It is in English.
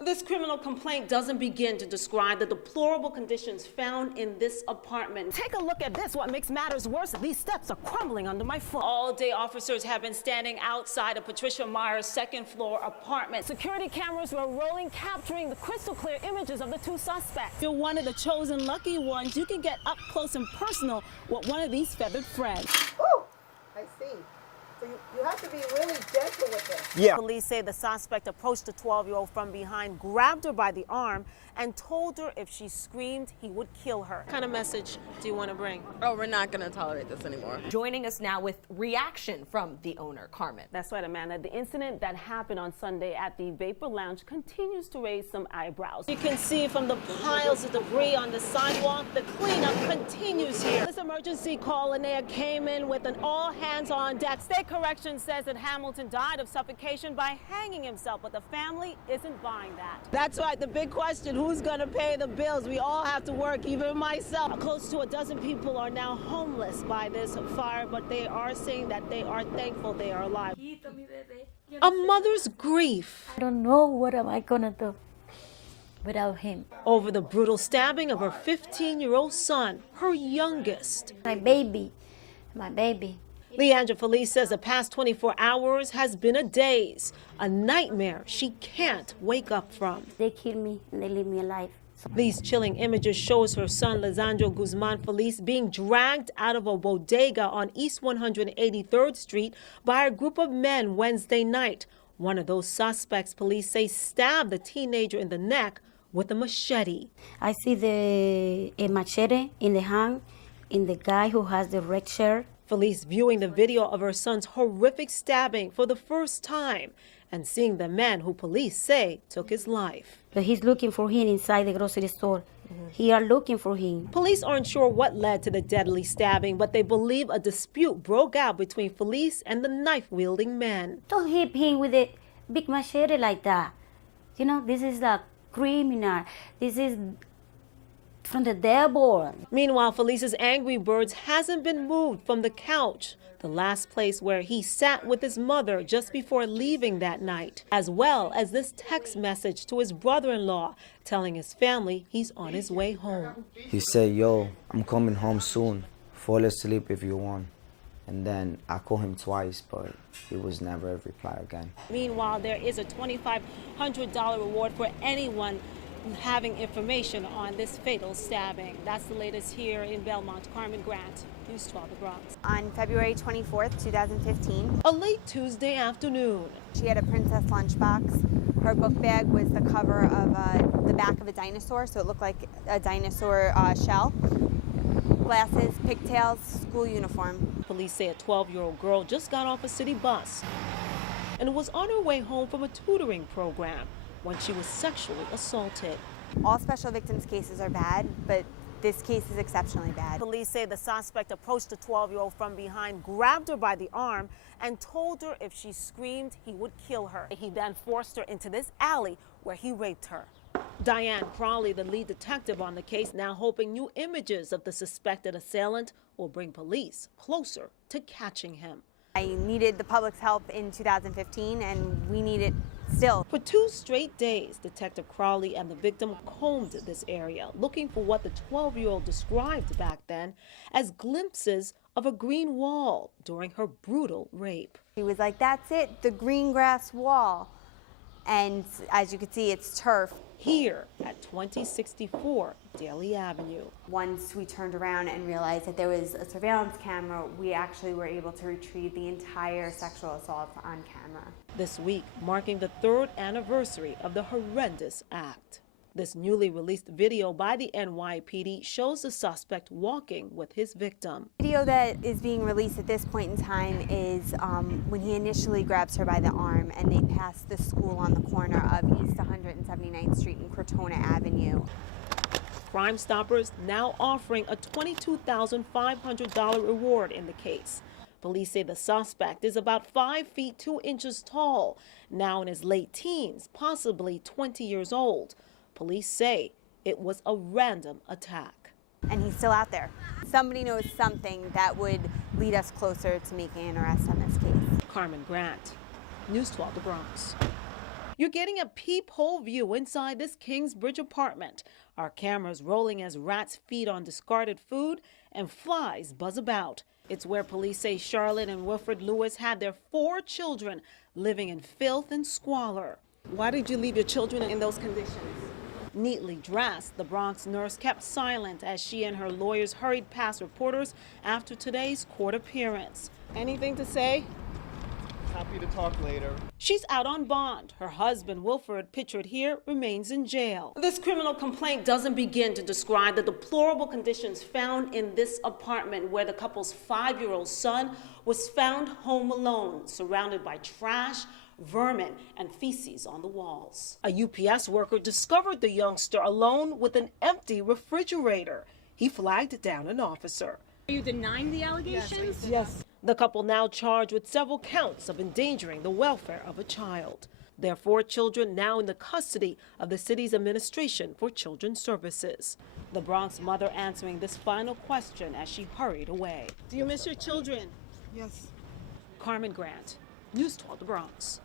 This criminal complaint doesn't begin to describe the deplorable conditions found in this apartment. Take a look at this. What makes matters worse, these steps are crumbling under my foot. All day officers have been standing outside of Patricia Meyer's second-floor apartment. Security cameras were rolling, capturing the crystal clear images of the two suspects. You're one of the chosen lucky ones. You can get up close and personal with one of these feathered friends. Oh, I see. So you have to be really gentle with this. Yeah. Police say the suspect approached the 12-year-old from behind, grabbed her by the arm, and told her if she screamed, he would kill her. What kind of message do you want to bring? Oh, we're not going to tolerate this anymore. Joining us now with reaction from the owner, Carmen. That's right, Amanda. The incident that happened on Sunday at the Vapor Lounge continues to raise some eyebrows. You can see from the piles of debris on the sidewalk, the cleanup continues here. This emergency call in there came in with an all-hands-on-deck. State Corrections says that Hamilton died of suffocation by hanging himself, but the family isn't buying that. That's right, the big question, who's going to pay the bills? We all have to work, even myself. Close to a dozen people are now homeless by this fire, but they are saying that they are thankful they are alive. A mother's grief I don't know what am I gonna do without him. over the brutal stabbing of her 15-year-old son, her youngest. My baby, my baby. Leandra Felice says the past 24 hours has been a daze, a nightmare she can't wake up from. They kill me and they leave me alive. These chilling images shows her son, Lisandro Guzman Felice, being dragged out of a bodega on East 183rd Street by a group of men Wednesday night. One of those suspects, police say, stabbed the teenager in the neck with a machete. I see the machete in the hand in the guy who has the red shirt. Felice viewing the video of her son's horrific stabbing for the first time and seeing the man who police say took his life. But he's looking for him inside the grocery store. He are looking for him. Police aren't sure what led to the deadly stabbing, but they believe a dispute broke out between Felice and the knife-wielding man. Don't hit him with a big machete like that. You know, this is a criminal. This is from the devil. Meanwhile, Felice's Angry Birds hasn't been moved from the couch, the last place where he sat with his mother just before leaving that night, as well as this text message to his brother-in-law telling his family he's on his way home. He said, yo, I'm coming home soon. Fall asleep if you want. And then I called him twice, but it was never a reply again. Meanwhile, there is a $2,500 reward for anyone having information on this fatal stabbing. That's the latest here in Belmont. Carmen Grant, News 12 The Bronx. On February 24th, 2015, A late Tuesday afternoon, she had a princess lunchbox. Her book bag was the cover of the back of a dinosaur, so it looked like a dinosaur shell. Glasses, pigtails, school uniform. police say a 12-year-old girl just got off a city bus and was on her way home from a tutoring program when she was sexually assaulted. All special victims cases are bad, but this case is exceptionally bad. Police say the suspect approached the 12-year-old from behind, grabbed her by the arm, and told her if she screamed, he would kill her. He then forced her into this alley where he raped her. Diane Crawley, the lead detective on the case, now hoping new images of the suspected assailant will bring police closer to catching him. I needed the public's help in 2015, and we need it still. For 2 straight days, Detective Crawley and the victim combed this area, looking for what the 12-year-old described back then as glimpses of a green wall during her brutal rape. He was like, that's it, the green grass wall. And as you can see, it's turf. Here at 2064 Daly Avenue. Once we turned around and realized that there was a surveillance camera, we actually were able to retrieve the entire sexual assault on camera. This week, marking the 3rd anniversary of the horrendous act. This newly released video by the NYPD shows the suspect walking with his victim. The video that is being released at this point in time is when he initially grabs her by the arm and they pass the school on the corner of East 179th Street and Crotona Avenue. Crime Stoppers now offering a $22,500 reward in the case. Police say the suspect is about 5 feet 2 inches tall, now in his late teens, possibly 20 years old. Police say it was a random attack. And he's still out there. Somebody knows something that would lead us closer to making an arrest on this case. Carmen Grant, News 12 The Bronx. You're getting a peephole view inside this Kingsbridge apartment. Our cameras rolling as rats feed on discarded food and flies buzz about. It's where police say Charlotte and Wilfred Lewis had their 4 children living in filth and squalor. Why did you leave your children in those conditions? Neatly dressed, the Bronx nurse kept silent as she and her lawyers hurried past reporters after today's court appearance. Anything to say? Happy to talk later. She's out on bond. Her husband, Wilfred, pictured here, remains in jail. This criminal complaint doesn't begin to describe the deplorable conditions found in this apartment where the couple's 5-year-old son was found home alone, surrounded by trash, vermin, and feces on the walls. A UPS worker discovered the youngster alone with an empty refrigerator. He flagged down an officer. Are you denying the allegations? Yes. The couple now charged with several counts of endangering the welfare of a child. Their 4 children now in the custody of the city's Administration for Children's Services. The Bronx mother answering this final question as she hurried away. Do you miss your children? Yes. Carmen Grant, News 12 The Bronx.